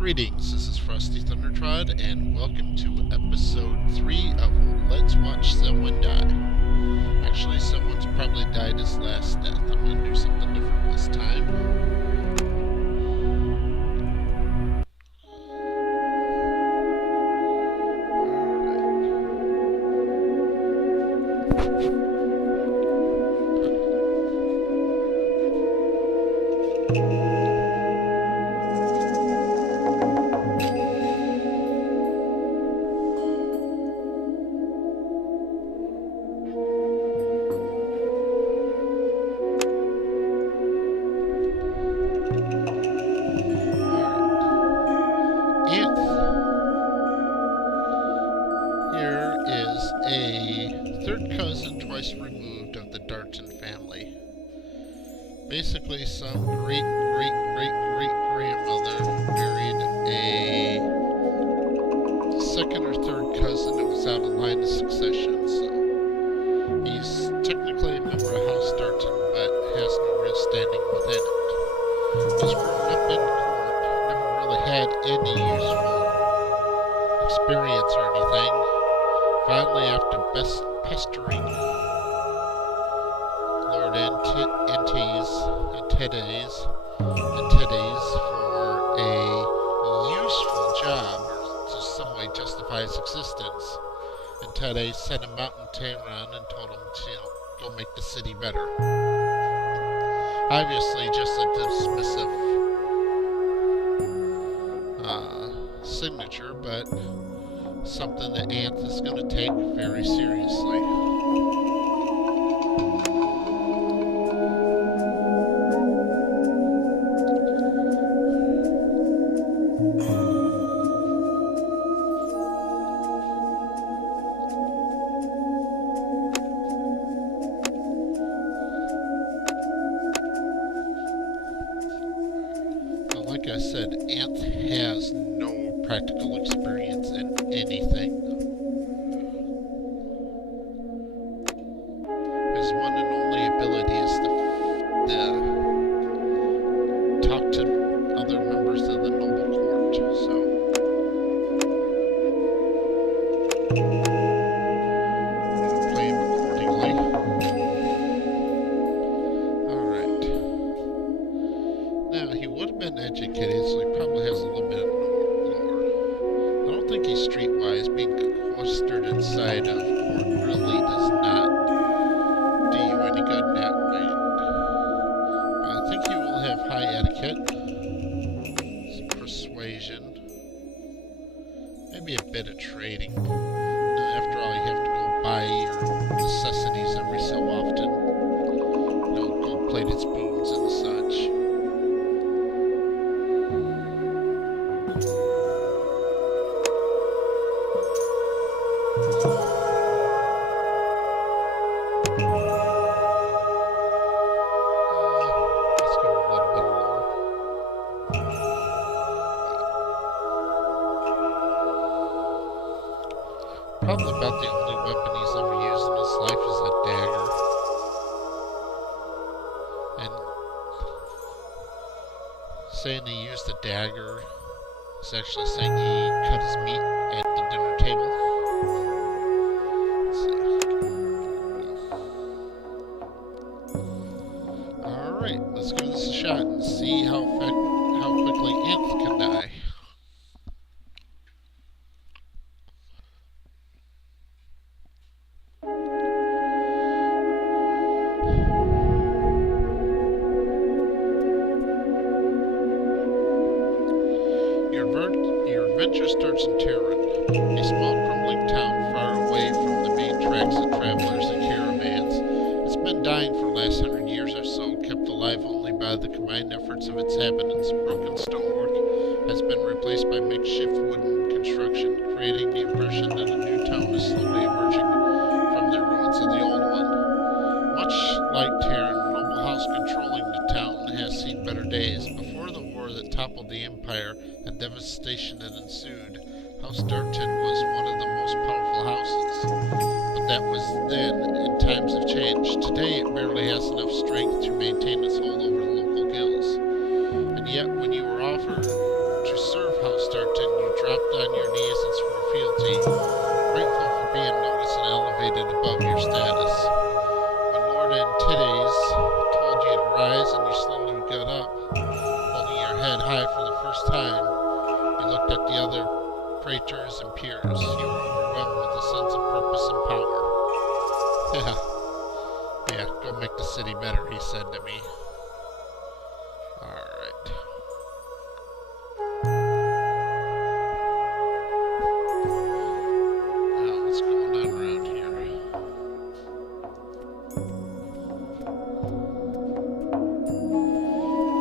Greetings, this is Frosty Thundertrod, and welcome to episode 3 of Let's Watch Someone Die. Actually, someone's probably died his last death. I'm gonna do something different this time. Basically, some great-great-great-great-grandmother married a second or third cousin that was out of line of succession, so he's technically a member of House Darton, but has no real standing within it. He's grown up in court, never really had any useful experience or anything. Finally, after pestering Lord Teddy's for a useful job, or to some way justify his existence, and Teddy sent him out in Tehran and told him to, go make the city better. Obviously, just a dismissive signature, but something that Anth is going to take very seriously. Like I said, Anth has no practical experience in anything. His one and only ability is to talk to other members of the noble court, so play him accordingly. Alright. Now, he would have been educated, so he probably has a little bit of lore. I don't think he's streetwise. Being cloistered inside of court really does not do you any good in that way. But I think he will have high etiquette, some persuasion, maybe a bit of trading. After all, you have to go buy your necessities every so often. Gold-plated spoons and such. Probably about the only weapon he's ever used in his life is a dagger. And saying he used a dagger is actually saying he cut his meat at the dinner table. Let's see. Alright, let's give this a shot and see how quickly Anth can die. Your adventure starts in Tehran, a small crumbling town far away from the main tracks of travelers and caravans. It's been dying for the last 100 years or so, kept alive only by the combined efforts of its inhabitants. Broken stonework has been replaced by makeshift wooden construction, creating the impression that a new town is slowly emerging from the ruins of the old one. Much like Tehran, the noble house controlling the town has seen better days. Before the war that toppled the empire and devastation that ensued, House Darton was one of the most powerful houses. But that was then, and times have changed. Today it barely has enough strength to maintain its hold over the local guilds. And yet, when you were offered to serve Houstarton, you dropped on your knees and swore fealty, grateful for being noticed and elevated above your status. When Lord Antides told you to rise and you slowly got up, holding your head high for the first time, you looked at the other praetors and peers. You were overwhelmed with a sense of purpose and power. Yeah, go make the city better, he said to me. Alright. Now, what's going on around here?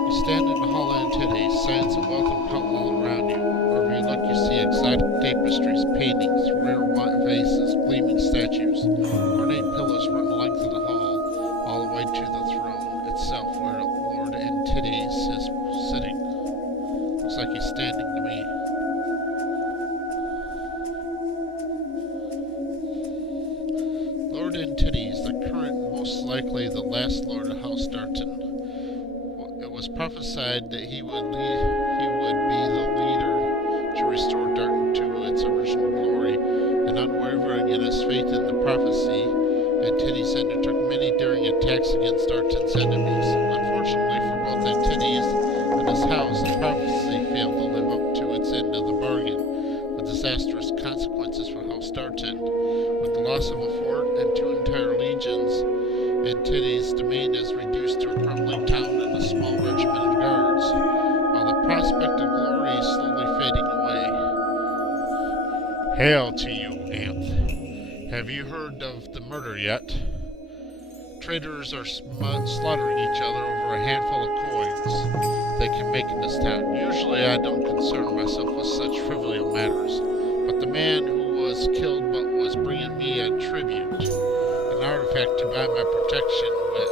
You stand in the hall of Antides, signs of wealth and power all around you. Wherever you look, you see exotic tapestries, paintings, rare vases, gleaming statues. Ornate pillars run the length of the hall, all the way to the throne itself, where Lord Antides is sitting. Looks like he's standing to me. Lord Antides, the current and most likely the last Lord of Houstarton. It was prophesied that he would be the leader to restore Darton to its original glory, and unwavering in his faith in the prophecy, Antides undertook many daring attacks against Darton's enemies. Unfortunately for both Antides and his house, the prophecy failed to live up to its end of the bargain, with disastrous consequences for Houstarton. With the loss of a fort and 2 entire legions, Antides' domain is reduced to a crumbling town and a small regiment of guards, while the prospect of glory is slowly fading away. Hail to you, Anth. Have you heard of the murder yet? Traders are slaughtering each other over a handful of coins they can make in this town. Usually I don't concern myself with such trivial matters, but the man who was killed but was bringing me a tribute, an artifact to buy my protection with,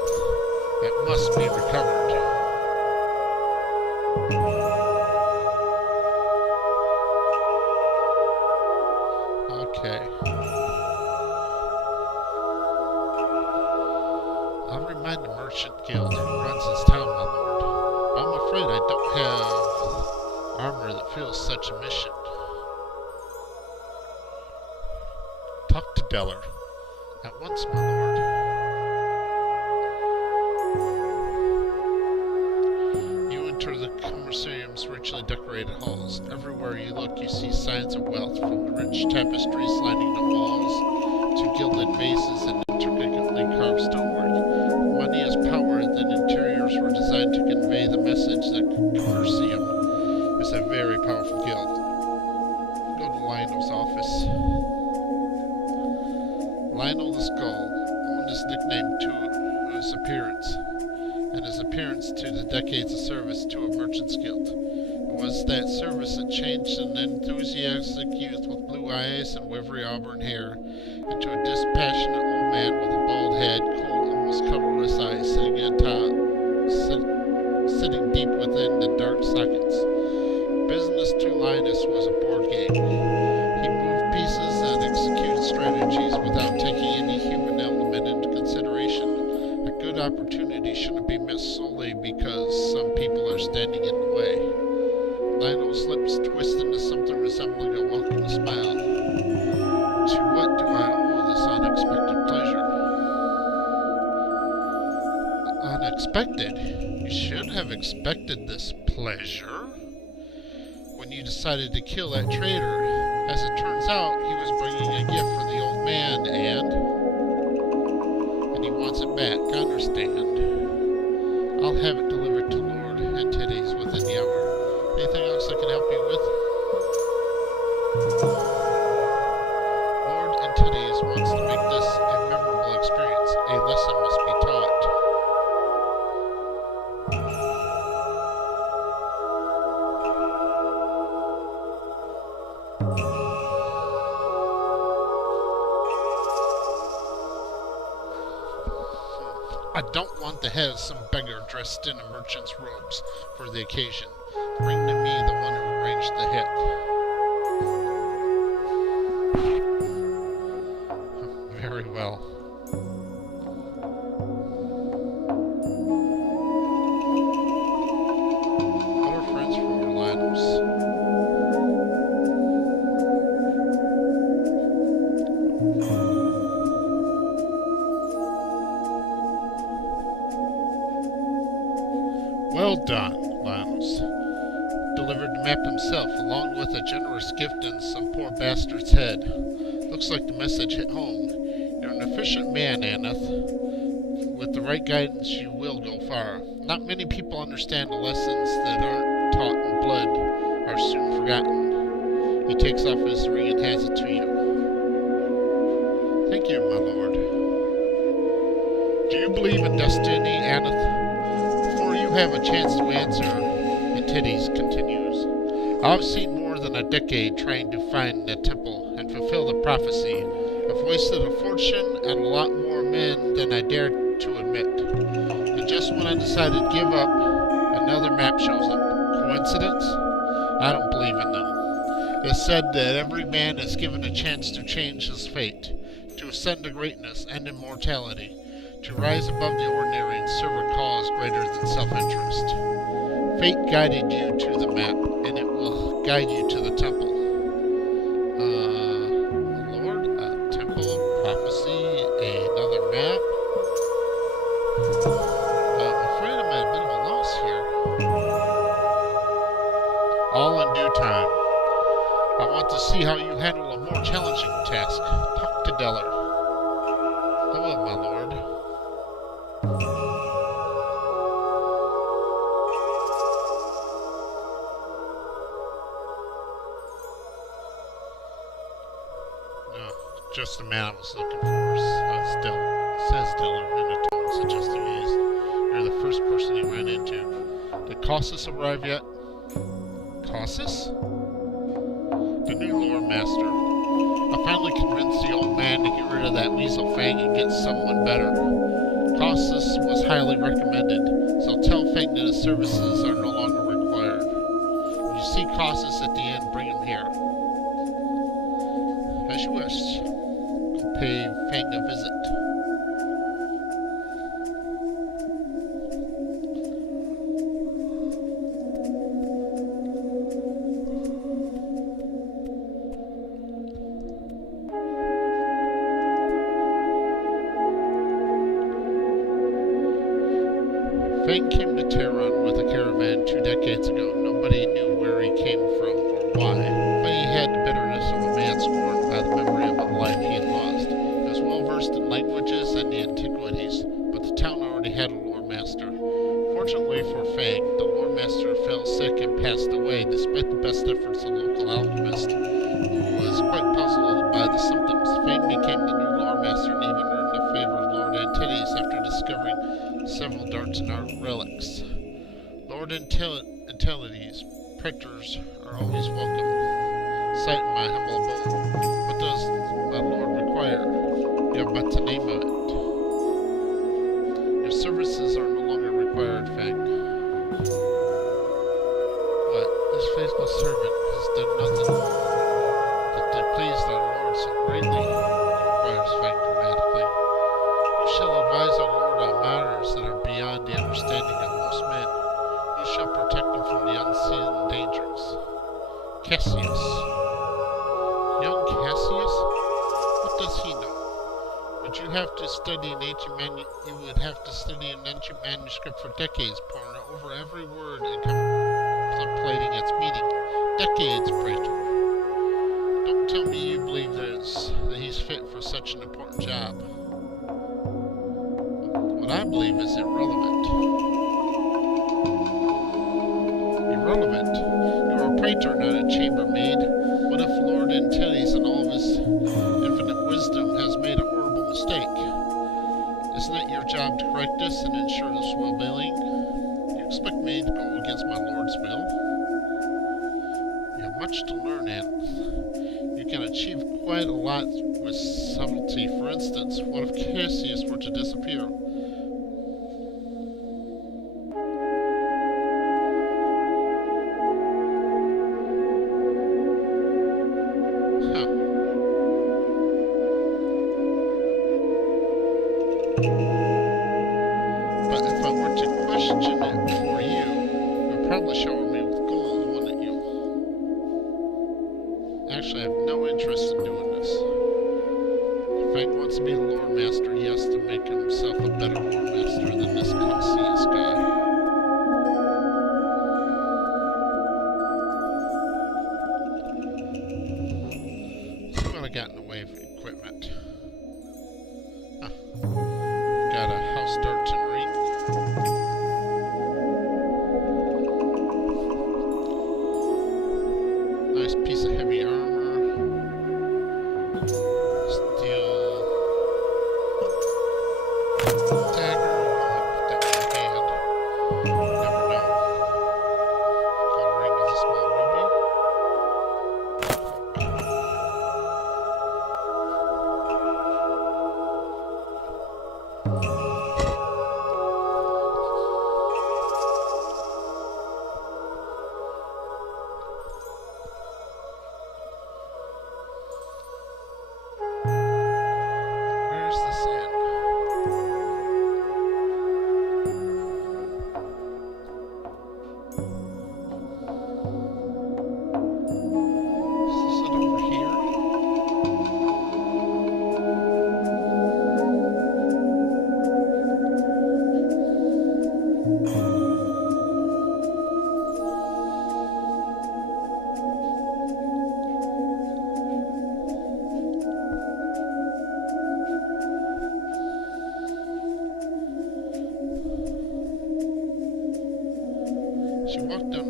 it must be recovered. Okay. I'll remind the merchant guild who runs this town, my lord. I'm afraid I don't have armor that fills such a mission. Talk to Deller. At once, my lord. You enter the Commissarium's richly decorated halls. Everywhere you look, you see signs of wealth, from the rich tapestries lining the walls to gilded vases and intricately carved stonework. Money is power, and the interiors were designed to convey the message that Commissarium is a very powerful guild. Go to Lionel's office. Lionel the Skull owned his nickname to his appearance, and his appearance to the decades of service to a merchant's guild. It was that service that changed an enthusiastic youth with blue eyes and wiry auburn hair into a dispassionate old man with a bald head, cold, almost colorless eyes sitting deep within the dark sockets. Business to Linus was a board game. He moved pieces and executed strategies without taking any human element into consideration. A good opportunity shouldn't be missed solely because some people are standing in the way. Lionel's lips twisted into something resembling a welcome smile. To what do I owe this unexpected pleasure? Unexpected? You should have expected this pleasure when you decided to kill that traitor. As it turns out, he was bringing a gift for the old man, and he wants it back. I understand. I'll have it delivered to Lord Antides within the hour. Anything else I can help you with? Lord Antides wants to make this a memorable experience. A lesson must be taught. I don't want to have some beggar dressed in a merchant's robes for the occasion. Bring to me the one who arranged the hit. Very well. What are friends for, Linus? house. Delivered the map himself, along with a generous gift in some poor bastard's head. Looks like the message hit home. You're an efficient man, Aneth. With the right guidance, you will go far. Not many people understand the lessons that aren't taught in blood are soon forgotten. He takes off his ring and hands it to you. Thank you, my lord. Do you believe in destiny, Aneth? Before you have a chance to answer, Antiddes continues. I've seen more than a decade trying to find the temple and fulfill the prophecy. I've wasted a fortune and a lot more men than I dared to admit. And just when I decided to give up, another map shows up. Coincidence? I don't believe in them. It's said that every man is given a chance to change his fate, to ascend to greatness and immortality, to rise above the ordinary and serve a cause greater than self-interest. Fate guided you to the map, and it will guide you to the temple. Lord, a temple of prophecy, another map. I'm afraid I'm at a bit of a loss here. All in due time. I want to see how you handle a more challenging task. Talk to Deller. Hello, my lord. Just the man I was looking for. Says Diller in a tone suggesting you're the first person he ran into. Did Cossus arrive yet? Cossus? The new lore master. I finally convinced the old man to get rid of that weasel Fang and get someone better. Cossus was highly recommended, so tell Fang that his services are no longer required. When you see Cossus at the end, bring him here. As you wish. Pay Fang a visit. Fang came to Tehran with a caravan 2 decades ago. Nobody knew where he came from or why, but he had the bitterness of a man scorned by the memory of a life he had lost. He was well versed in languages and the antiquities, but the town already had a lore master. Fortunately for Fang, the lore master fell sick and passed away, despite the best efforts of the local alchemist, who was quite puzzled by the symptoms. Fang became the new lore master and even earned the favor of Lord Antiddes after discovering several darts and art relics. Lord Antiddes, praetors are always welcome. Cite my humble abode. What does my lord require? You have but to name it. Your services are no longer required, Fang. But this faithful servant has done nothing that pleased our lord so greatly, inquires Fang dramatically. Who shall advise our lord on matters that are beyond the understanding of most men? Who shall protect them from the unseen dangers? Cassius. Young Cassius? What does he know? Would you have to study an ancient manuscript for decades, poring over every word and contemplating its meaning. Decades, praetor. Don't tell me you believe that he's fit for such an important job. What I believe is irrelevant. Irrelevant? You're a praetor, not a chambermaid. What if Lord Antiddes in all of his infinite wisdom has made a horrible mistake? Isn't it your job to correct this and ensure this well-being? You expect me to go against my lord's will? You have much to learn, Aneth. You can achieve quite a lot with subtlety. For instance, what if Cassius were to disappear? But if I were to question it for you, you'd probably shower me with gold, wouldn't you? Actually, I have no interest in doing this. If Fang wants to be the lore master, he has to make himself a better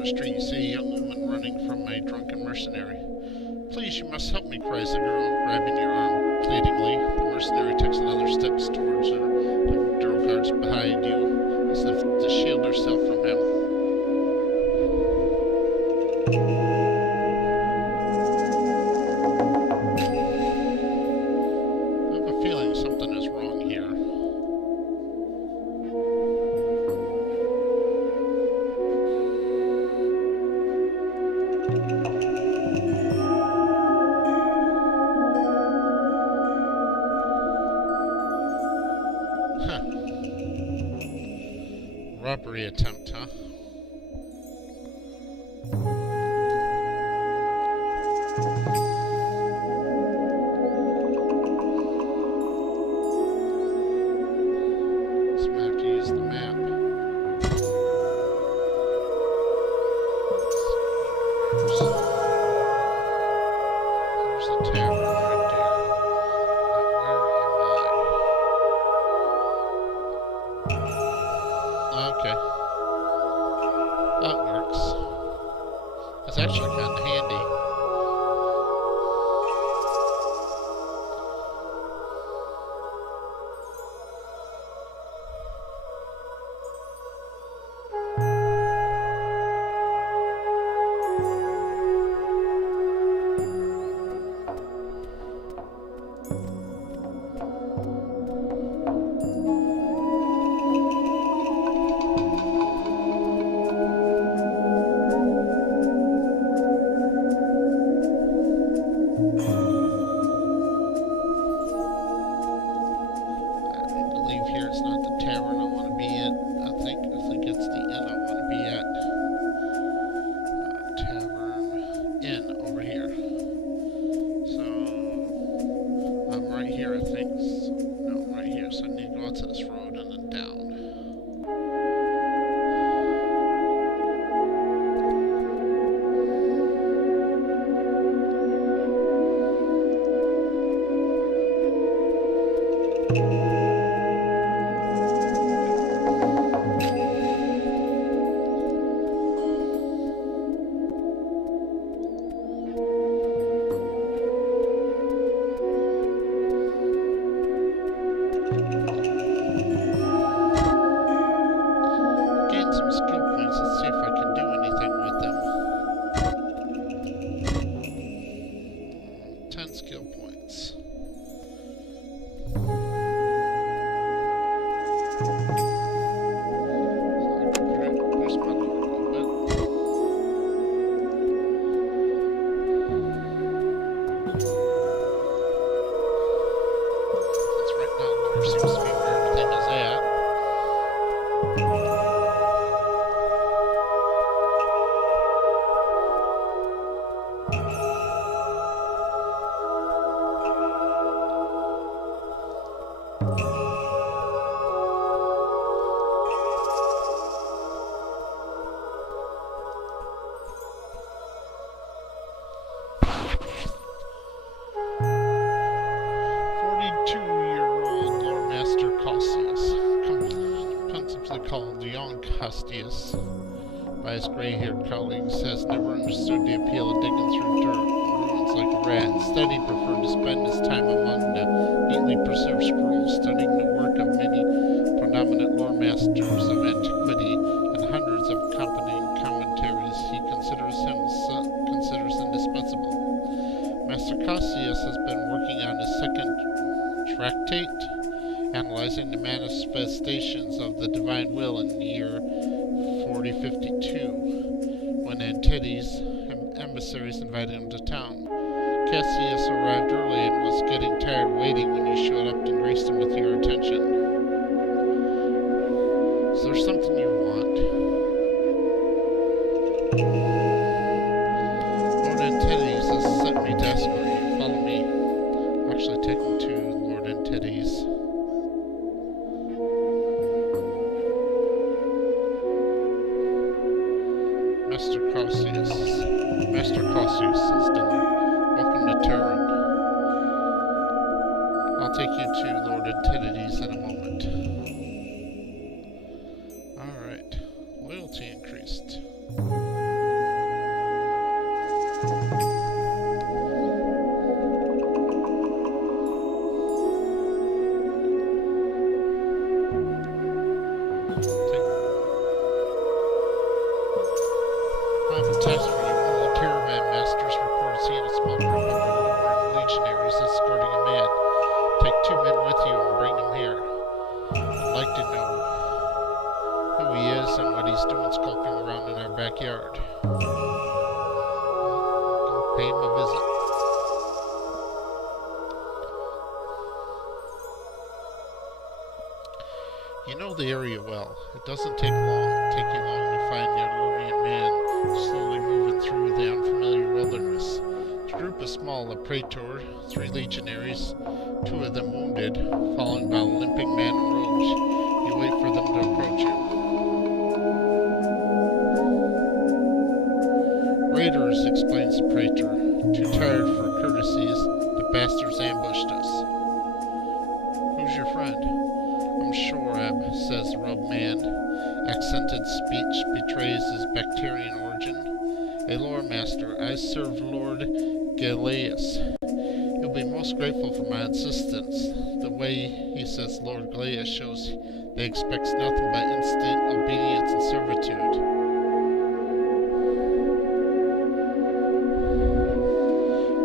street, you see a young woman running from a drunken mercenary. "Please, you must help me," cries the girl, grabbing your arm pleadingly. The mercenary takes another step towards her. The girl guards behind you, as if to shield herself from him. I have a feeling something is wrong here. Robbery attempt, huh? So I have to use the map. There's a tavern right there. Now, where am I? Okay. That works. That's actually kind of handy. It's not the tavern I want to be at. I think it's the inn I want to be at. Tavern inn over here. So I'm right here, I think. No, I'm right here. So I need to go out to this road and then down. Gain some skill points. Let's see if I can do anything with them. 10 skill points. Boost my load a little bit. Since right now lower seems to be where everything is at. Called young Castius by his gray-haired colleagues, has never understood the appeal of digging through dirt and ruins like a rat. Instead, he preferred to spend his time among the neatly preserved scrolls, studying the work of many predominant lore masters of antiquity and hundreds of accompanying commentaries. He considers indispensable. Master Castius has been working on his second tractate, analyzing the manifestations of the divine will in the year 4052, when Antides emissaries invited him to town. Cassius arrived early and was getting tired waiting when you showed up and graced him with your attention. Is there something you want? Lord Antides has sent me to escort you. Follow me. I'll actually take him to Lord Antides. Master Cassius says Dylan. Welcome to Turin. I'll take you to Lord Antides in a moment. Alright. Loyalty increased. Go pay him a visit. You know the area well. It doesn't take you long to find the Arlonian man slowly moving through the unfamiliar wilderness. The group is small, a praetor, 3 legionaries, 2 of them wounded, following by a limping man in robes. You wait for them to approach you. Raiders, explains the praetor, too tired for courtesies. The bastards ambushed us. Who's your friend? I'm Shorab, says the robed man. Accented speech betrays his Bactrian origin. A lore master, I serve Lord Galeus. He'll be most grateful for my insistence. The way he says Lord Galeus shows that he expects nothing but instant obedience and servitude.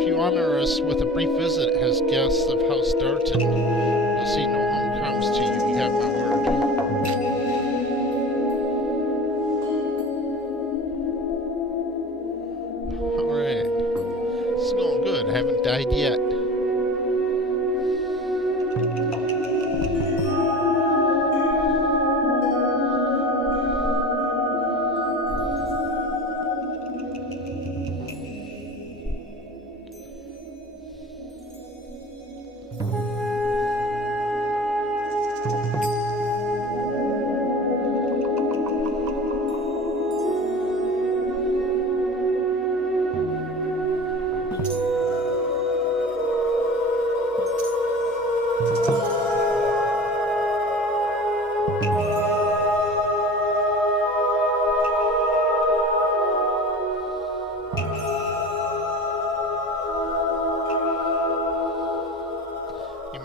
If you honor us with a brief visit as guests of House Darton, we'll see no harm comes to you. You have my word. Alright. This is going good. I haven't died yet.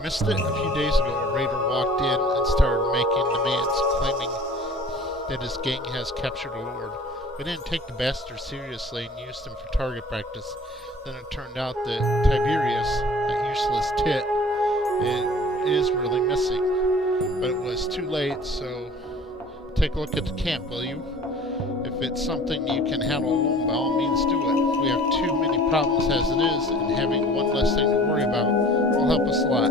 Missed it. A few days ago, a raider walked in and started making demands, claiming that his gang has captured a lord. We didn't take the bastard seriously and used him for target practice. Then it turned out that Tiberius, that useless tit, is really missing. But it was too late, so take a look at the camp, will you? If it's something you can handle alone, by all means do it. We have too many problems as it is, and having one less thing to worry about will help us a lot.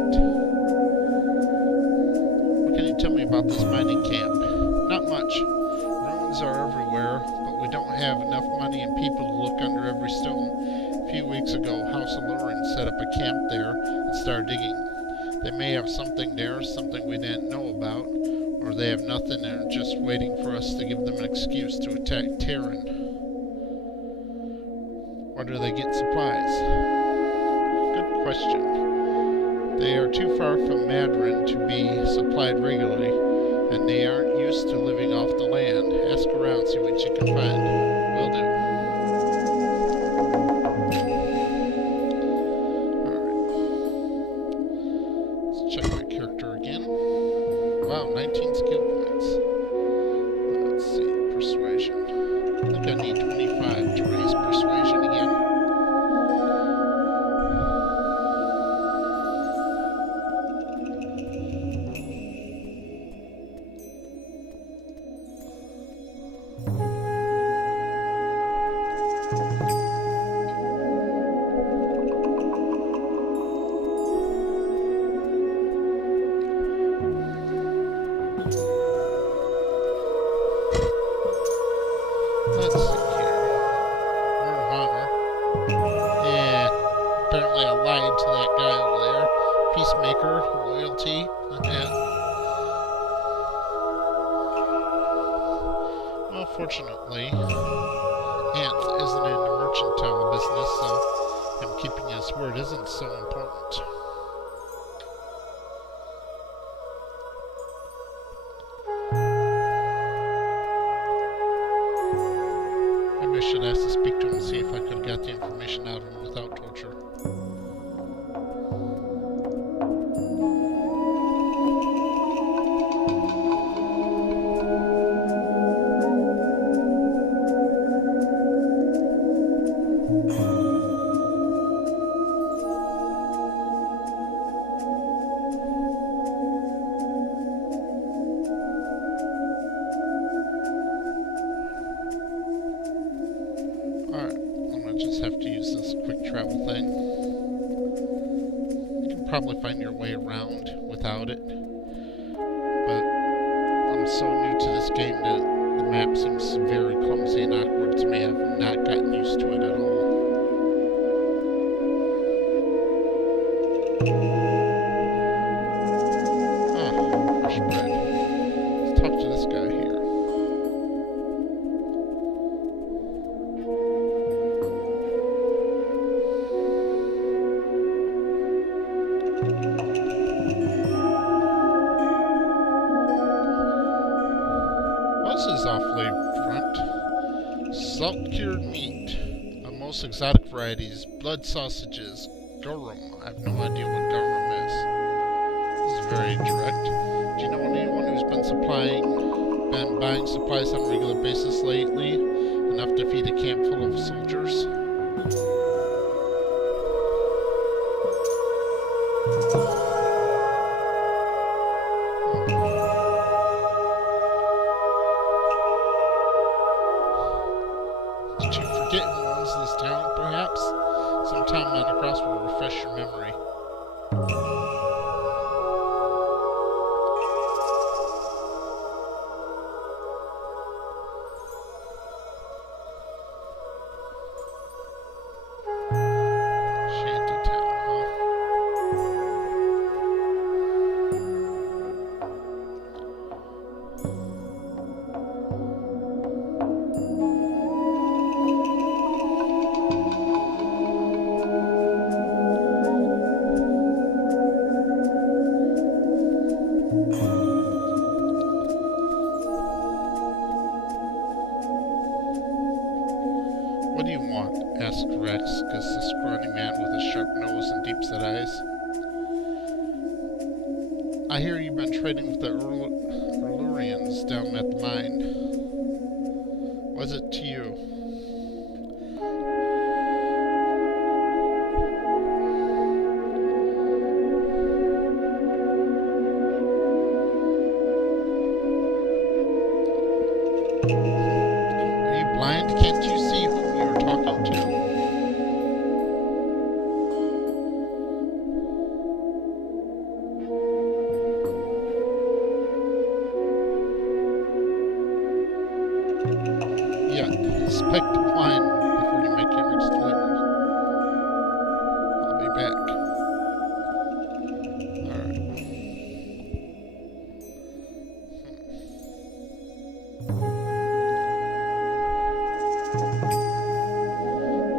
What can you tell me about this mining camp? Not much. Ruins are everywhere, but we don't have enough money and people to look under every stone. A few weeks ago, House of Loren set up a camp there and started digging. They may have something there, something we didn't know about, or they have nothing and are just waiting for us to give them an excuse to attack Terran. Where do they get supplies? Good question. They are too far from Madron to be supplied regularly, and they aren't used to living off the land. Ask around, see what you can find. Will do. Alright. Let's check my character again. Wow, 19 skill points. Let's see, persuasion. I think I need 25 to raise persuasion again. Let's see here. Word of honor. Yeah, apparently I lied to that guy over there. Peacemaker, loyalty. Yeah. Well, fortunately, Ant isn't in the mercantile business, so him keeping his word isn't so important. Maybe I should ask to speak to him and see if I could get the information out of him without torture. just have to use this quick travel thing. You can probably find your way around without it. But I'm so new to this game that the map seems very clumsy and awkward to me. I've not gotten used to it at all. Oh, fresh bread. Let's talk to this guy here. This is awfully front. Salt-cured meat of most exotic varieties, blood sausages, garum. I have no idea what garum is. This is very direct. Do you know anyone who's been buying supplies on a regular basis lately, enough to feed a camp full of soldiers? Did you forget who owns this town, perhaps? Some town man across will refresh your memory. Shantytown, huh? What do you want? Asked Rex, the scrawny man with a sharp nose and deep-set eyes. I hear you've been trading with the Urlurians down at the mine. Was it to you? Are you blind? Can't you see who you're talking to? Yeah, inspect the wine before you make your next delivery. I'll be back. Alright.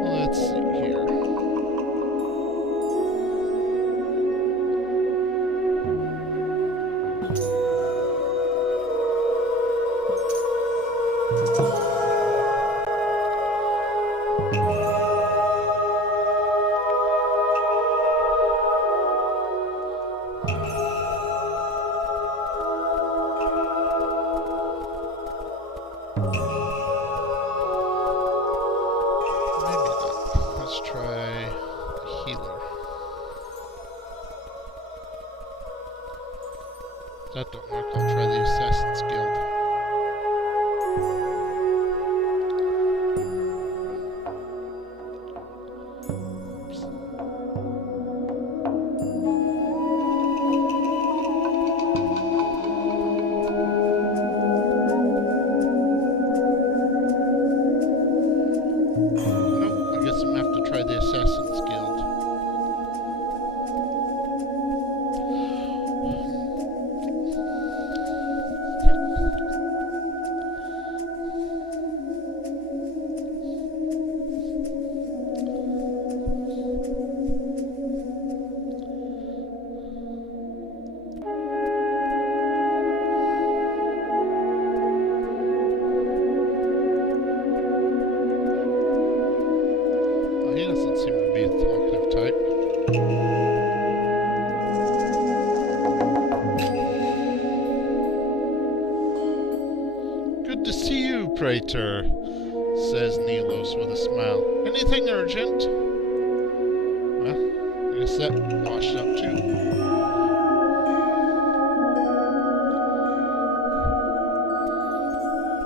Let's see here. Maybe not. Let's try the healer. That don't work. I'll try the Assassin's Guild. Nope, I guess I'm gonna have to try the Assassin's Guild. Oh, he doesn't seem to be a talkative type. Good to see you, Praetor, says Nelos with a smile. Anything urgent? Well, I guess that washed up too.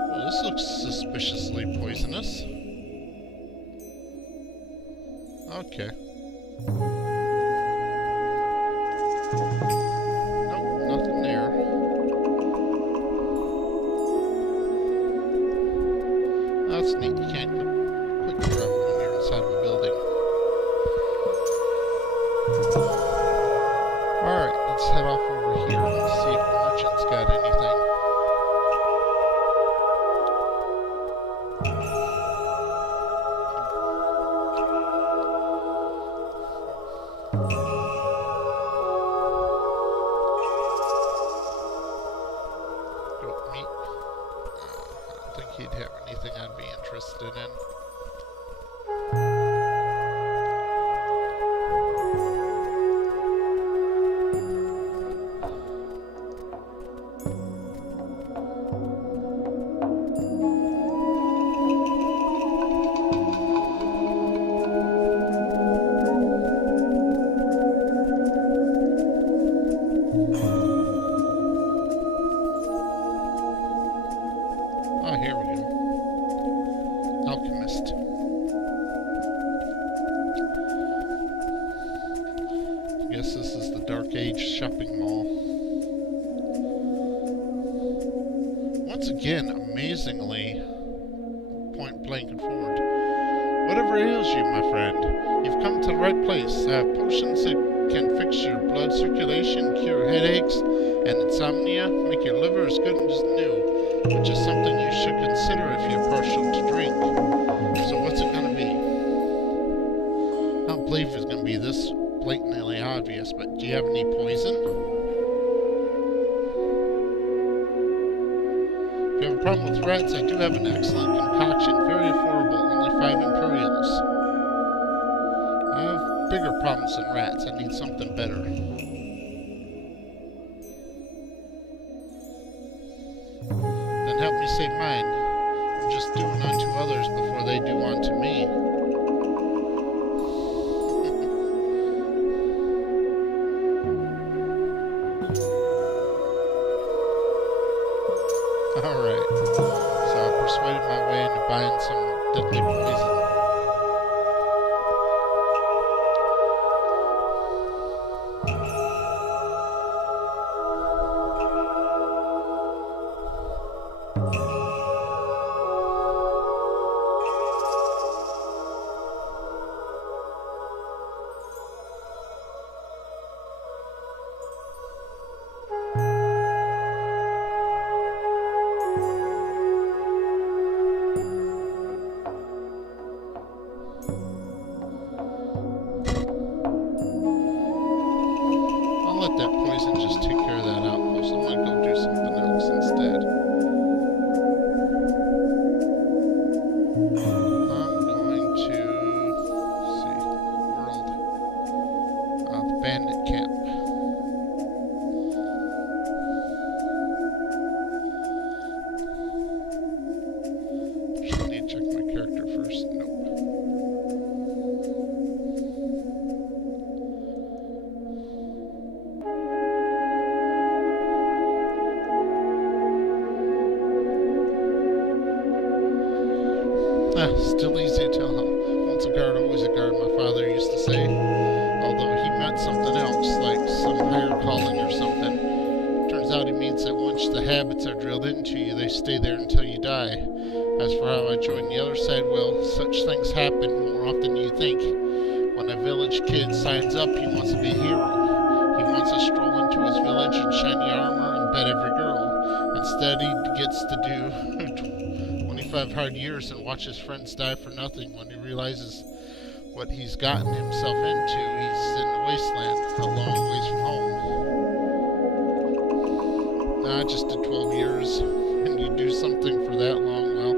Well, this looks suspiciously poisonous. Okay. Nope, nothing there. That's neat. You can't quick travel when you're inside of a building. Alright, let's head off over here and see if the merchant's got anything. Goat meat. I don't think he'd have anything I'd be interested in. Oh, here we go. Alchemist. I guess this is the Dark Age shopping mall. Once again, amazingly point blank and forward. Whatever ails you, my friend, you've come to the right place. I have potions that can fix your blood circulation, cure headaches and insomnia, make your liver as good as new, which is something you should consider if you're partial to drink. So what's it going to be? I don't believe it's going to be this blatantly obvious, but do you have any poison? If you have a problem with rats, I do have an excellent concoction, very affordable, only 5 imperials. I have bigger problems than rats. I need something better. Then help me save mine. I'm just doing unto others before they do unto me. Alright. So I persuaded my way into buying some deadly poison. Let that poison just take care of that outpost. I'm going to go do something else instead. I'm going to see world the bandit camp. Just need to check my character first. Nope. Still easy to tell him. Once a guard, always a guard, my father used to say. Although he meant something else, like some higher calling or something. Turns out he means that once the habits are drilled into you, they stay there until you die. As for how I joined the other side, well, such things happen more often than you think. When a village kid signs up, he wants to be a hero. He wants to stroll into his village in shiny armor and bet every girl. Instead, he gets to do 25 hard years and watch his friends die for nothing. When he realizes what he's gotten himself into, he's in the wasteland, a long ways from home. I just did 12 years, and you do something for that long, well,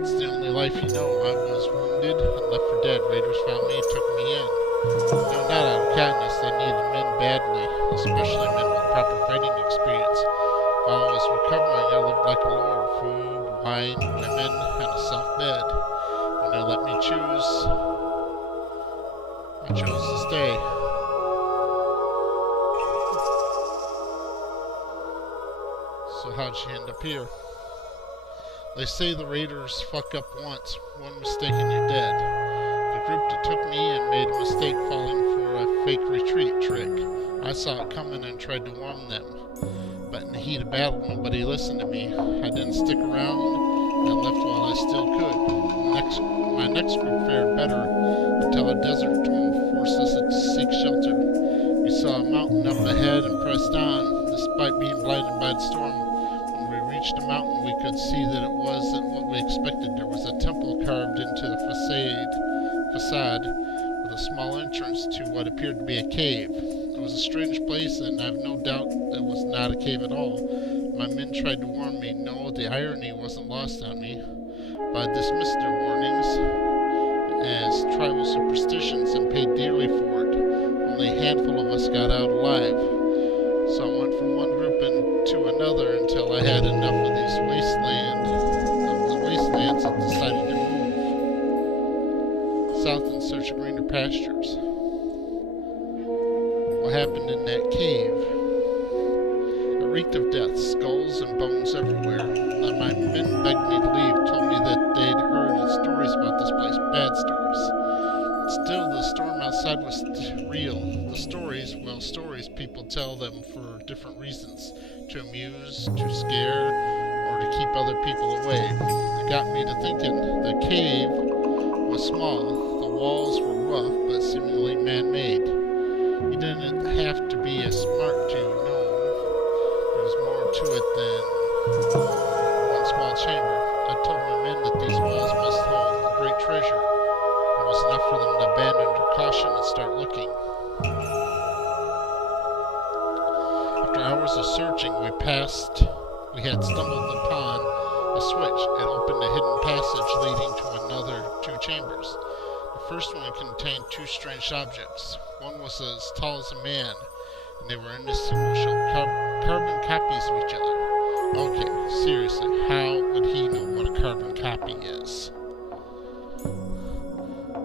it's the only life you know. I was wounded and left for dead. Raiders found me and took me in. No, not out of kindness, they needed men badly, especially men with proper fighting experience. While I was recovering, I lived like a lord. Food, wine, women, and a soft bed. When they let me choose, I chose to stay. So how'd she end up here? They say the raiders fuck up once. One mistake and you're dead. The group that took me in made mistake falling for a fake retreat trick. I saw it coming and tried to warn them, but in the heat of battle, nobody listened to me. I didn't stick around and left while I still could. My next group fared better until a desert storm forced us to seek shelter. We saw a mountain up ahead and pressed on, despite being blinded by the storm. When we reached the mountain, we could see that it wasn't what we expected. There was a temple carved into the facade with a small entrance to what appeared to be a cave. It was a strange place, and I have no doubt it was not a cave at all. My men tried to warn me. No, the irony wasn't lost on me. But I dismissed their warnings as tribal superstitions and paid dearly for it. Only a handful of us got out alive. So I went from one group into another until I had enough of these wastelands and decided to move south in search of greener pastures. What happened in that cave? It reeked of death, skulls and bones everywhere. My men begged me to leave, told me that they'd heard stories about this place, bad stories. Still, the storm outside was real. The stories, well, stories, people tell them for different reasons. To amuse, to scare, or to keep other people away. It got me to thinking. The cave was small. The walls were rough, but seemingly man-made. You didn't have to be as smart to know. There was more to it than one small chamber. I told my men that these walls must hold a great treasure. It was enough for them to abandon their caution and start looking. After hours of searching, we had stumbled upon a switch and opened a hidden passage leading to another two chambers. The first one contained two strange objects. One was as tall as a man, and they were indistinguishable, carbon copies of each other. Okay, seriously, how would he know what a carbon copy is?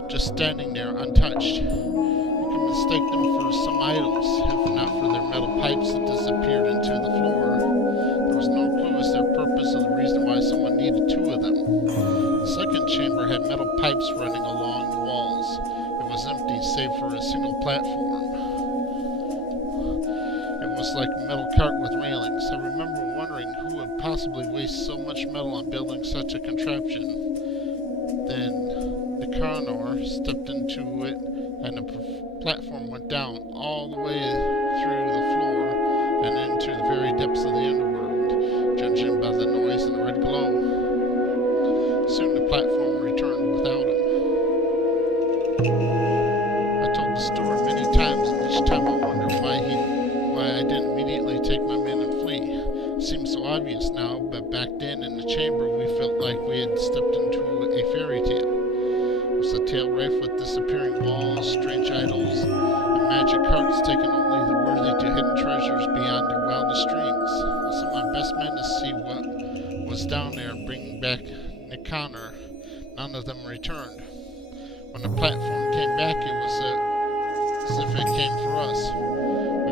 Just standing there, untouched. You can mistake them for some idols, if not for their metal pipes that disappeared into the floor. There was no clue as to their purpose or the reason why someone needed two of them. The second chamber had metal pipes running along the walls. It was empty, save for a single platform. It was like a metal cart with railings. I remember wondering who would possibly waste so much metal on building such a contraption. Then the coroner stepped into it, and the platform went down all the way through the floor and into the very depths of the underworld, judging by the noise and the red glow. Soon the platform returned without him. I told the story many times, and each time I wondered why I didn't immediately take my men and flee. It seems so obvious now, but back then in the chamber we felt like we had stepped into a fairy tale. It was a tale rife with disappearing walls, strange idols, and magic carts taking only the worthy to hidden treasures beyond their wildest dreams. I sent my best men to see what was down there, bringing back Nicanor. None of them returned. When the platform came back, it was as if it came for us.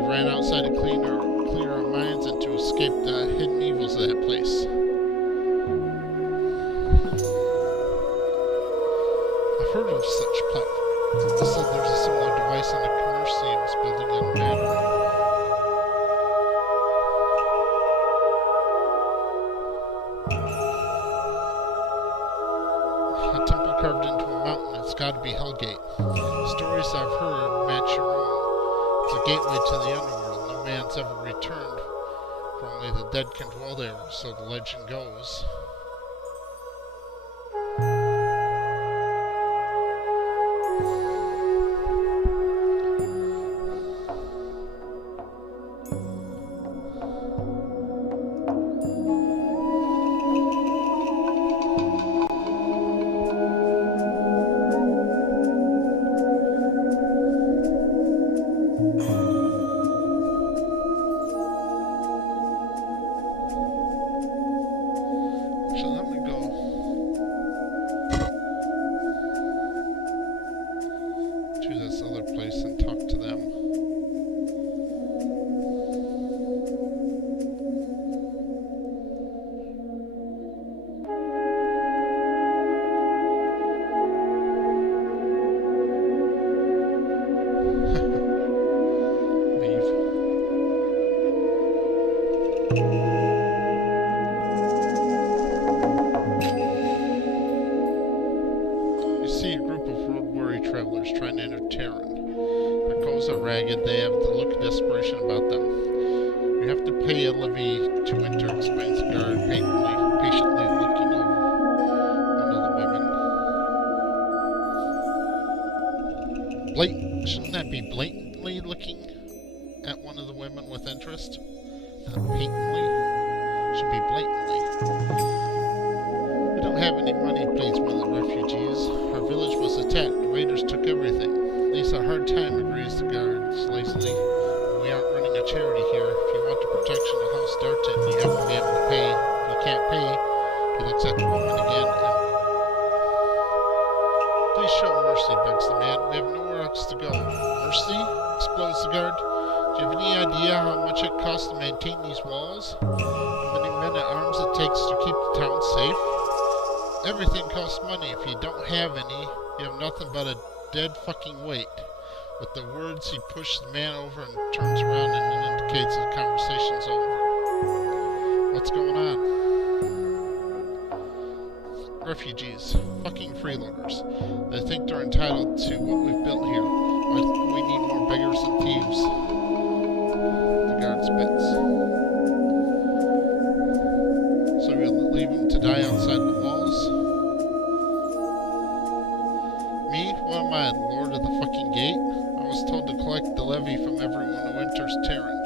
We ran outside to clear our minds and to escape the hidden evils of that place. I've heard of such platforms. They said there's a similar device in the Commercium's building in Mandarin. A temple carved into a mountain. It's got to be Hellgate. Stories I've heard match your own. It's a gateway to the underworld. No man's ever returned, for only the dead can dwell there, so the legend goes. travelers trying to enter Terran. Their clothes are ragged, they have the look of desperation about them. You have to pay a levy to enter, explains the guard, patiently looking over one of the women. Shouldn't that be blatantly looking at one of the women with interest? Not patently. Should be blatantly. We don't have any money, pleads one of the refugees. Our village was attacked. The raiders took everything. It's a hard time, agrees the guard lazily. We aren't running a charity here. If you want the protection of House Darton, you have to be able to pay. If you can't pay, he looks at the woman again and... Please show mercy, begs the man. We have nowhere else to go. Mercy? Explodes the guard. Do you have any idea how much it costs to maintain these walls? How many men at arms it takes to keep the town safe? Everything costs money. If you don't have any, you have nothing but a dead fucking weight. With the words, he pushed the man over and turns around and indicates the conversation's over. What's going on? Refugees. Fucking freeloaders. They think they're entitled to what we've built here. Why do we need more beggars and thieves? The guard spits. So you'll leave them to die outside the walls? Me? What am I, Lord of the fucking Gate? I was told to collect the levy from everyone who enters Terran.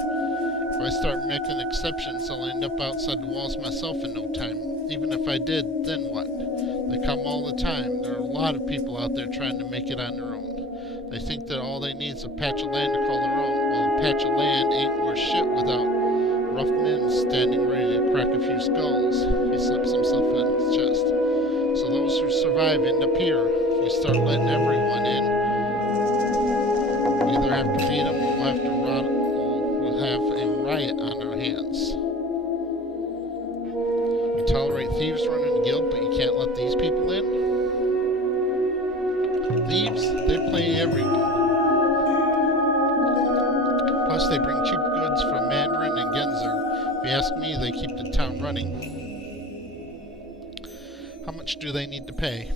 If I start making exceptions, I'll end up outside the walls myself in no time. Even if I did, then what? They come all the time. There are a lot of people out there trying to make it on their own. They think that all they need is a patch of land to call their own. Well, a patch of land ain't worth shit without rough men standing ready to crack a few skulls. He slips himself in his chest. So those who survive end up here. If we start letting everyone in, we either have to feed them or we'll have to rot, or we'll have a riot on our hands. You tolerate thieves running a guild, but you can't let these people in? Thieves, they play everyone. Plus, they bring cheap goods from Mandarin and Genzer. If you ask me, they keep the town running. How much do they need to pay?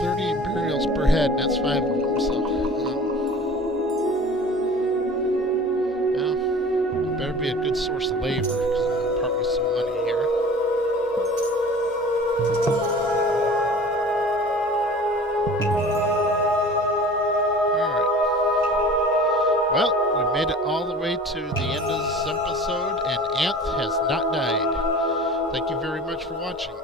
30 imperials per head, and that's 5 of them, so... well, it better be a good source of labor, because I'm going to part with some money here. Alright. Well, we made it all the way to the end of this episode, and Anth has not died. Thank you very much for watching.